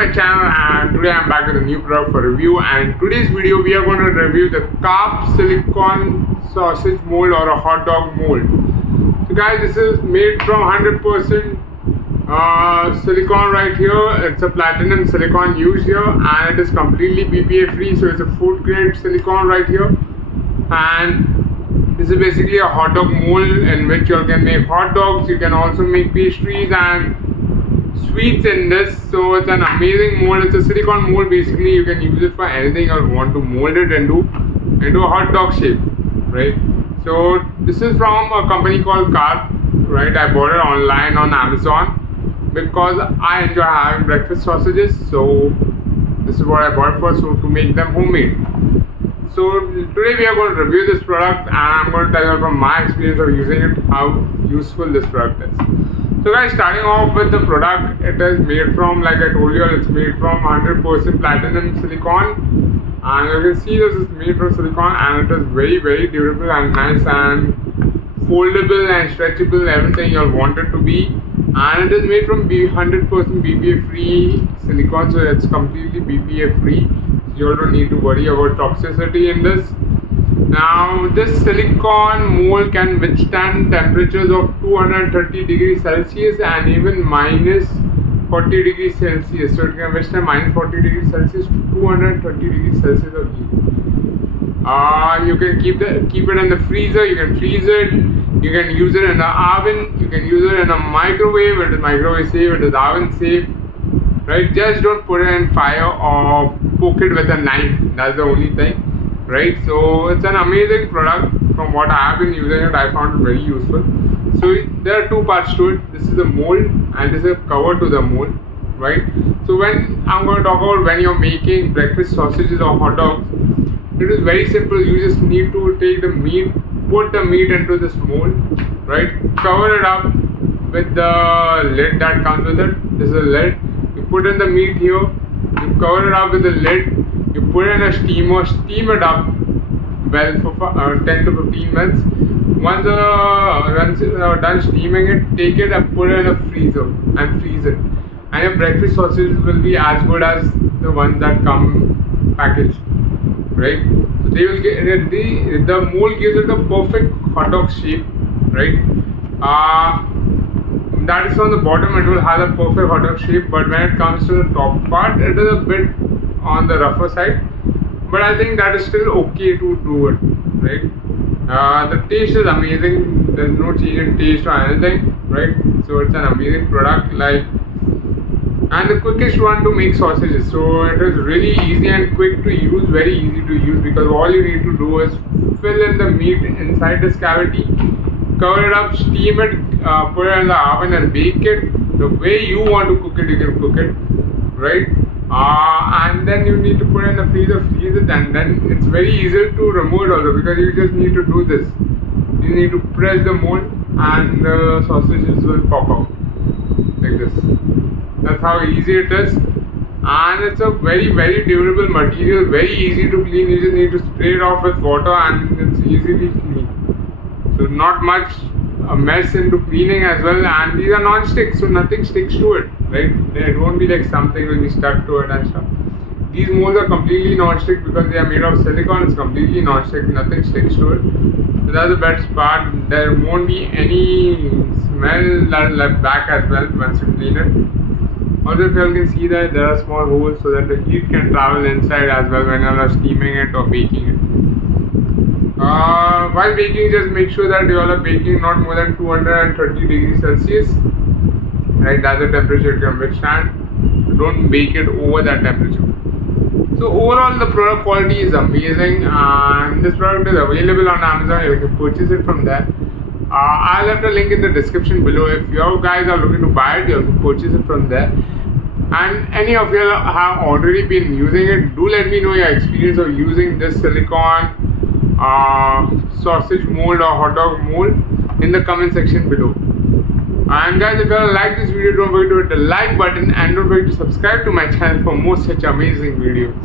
my channel, and today I'm back with a new product for review. And today's video we are going to review the Karp silicone sausage mold or a hot dog mold. So guys, this is made from 100% silicone right here. It's a platinum silicone used here, and it is completely BPA free, so it's a food grade silicone right here. And this is basically a hot dog mold in which you can make hot dogs. You can also make pastries and sweets in this. So it's an amazing mold. It's a silicone mold. Basically you can use it for anything you want to mold it into a hot dog shape, right? So this is from a company called Karp, right? I bought it online on Amazon because I enjoy having breakfast sausages, so this is what I bought for, so to make them homemade. So today we are going to review this product, and I'm going to tell you from my experience of using it how useful this product is. So guys, starting off with the product, it is made from, like I told you, it's made from 100% platinum silicone, and you can see this is made from silicone, and it is very durable and nice and foldable and stretchable, everything you'll want it to be. And it is made from 100% BPA free silicone, so it's completely BPA free. You don't need to worry about toxicity in this. Now this silicone mold can withstand temperatures of 230 degrees Celsius and even minus 40 degrees Celsius. So it can withstand minus 40 degrees Celsius to 230 degrees Celsius of heat. You can keep it in the freezer. You can freeze it. You can use it in the oven. You can use it in a microwave. It is microwave safe. It is oven safe. Right? Just don't put it in fire or poke it with a knife. That's the only thing. Right? So it's an amazing product. From what I have been using it, I found it very useful. So there are two parts to it. This is a mold and this is a cover to the mold. Right? So when I'm going to talk about when you're making breakfast sausages or hot dogs, it is very simple. You just need to take the meat, put the meat into this mold, right? Cover it up with the lid that comes with it. This is a lid. You put in the meat here. You cover it up with the lid. You put in a steamer, steam it up well for 10 to 15 minutes. Once you're done steaming it, take it and put it in a freezer and freeze it. And your breakfast sausages will be as good as the ones that come packaged. Right, so they will get the mold gives it the perfect hot dog shape, right? That is on the bottom, it will have a perfect hot dog shape, but when it comes to the top part, it is a bit on the rougher side. But I think that is still okay to do it, right? The taste is amazing. There's no change in taste or anything, right? So it's an amazing product, and the quickest one to make sausages. So it is really easy and quick to use, very easy to use, because all you need to do is fill in the meat inside this cavity, cover it up, steam it, put it in the oven and bake it. The way you want to cook it, you can cook it, right? And then you need to put it in the freezer, freeze it, and then it's very easy to remove it also, because you just need to do this. You need to press the mold and the sausages will pop out like this. That's how easy it is, and it's a very durable material, very easy to clean. You just need to spray it off with water and it's easily clean. So not much a mess into cleaning as well, and these are non-stick, so nothing sticks to it, right? It won't be like something will be stuck to it and stuff. These molds are completely non-stick because they are made of silicone. It's completely non-stick, nothing sticks to it. So that's the best part. There won't be any smell that left back as well once you clean it. Also, if you can see that there are small holes so that the heat can travel inside as well when you are steaming it or baking it. While baking, just make sure that you are baking not more than 230 degrees Celsius. Right, that's the temperature you can withstand. Don't bake it over that temperature. So overall, the product quality is amazing, and this product is available on Amazon. You can purchase it from there. I'll left a link in the description below. If you guys are looking to buy it, you can purchase it from there. And any of you have already been using it, do let me know your experience of using this silicone sausage mold or hot dog mold in the comment section below. And guys, if you like this video, don't forget to hit the like button and don't forget to subscribe to my channel for more such amazing videos.